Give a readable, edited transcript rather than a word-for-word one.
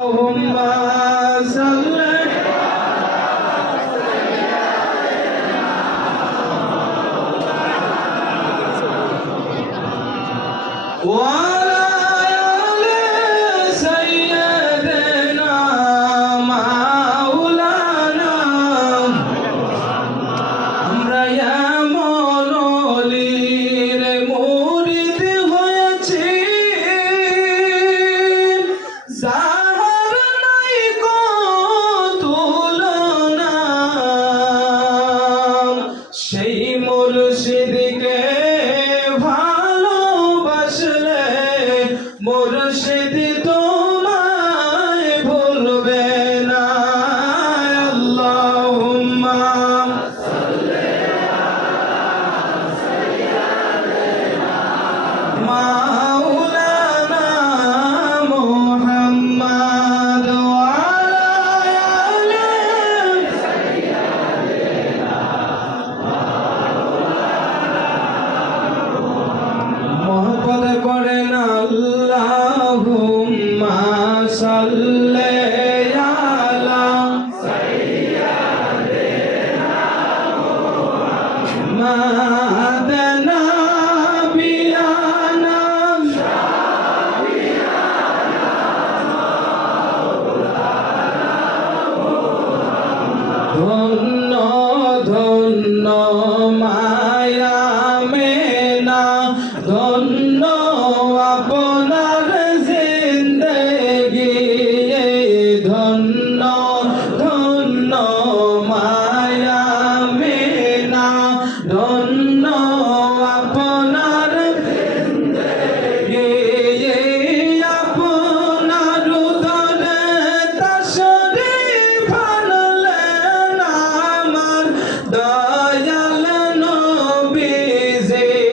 اللهم صل وعلى آل سيدنا مولانا আমরা এমন অলির মুরিদ হয়েছি যাহার নাই কো তুলনা সেই মুর্শিদকে ভালোবাসলে মুর্শিদ তোমায় ভুলবে না। আল্লাহুম্মা মাওলানা মুহাম্মদ ওয়া আলা আলি মোহাম্মদ পড়েন আল্লাহুম্মা সাল্লি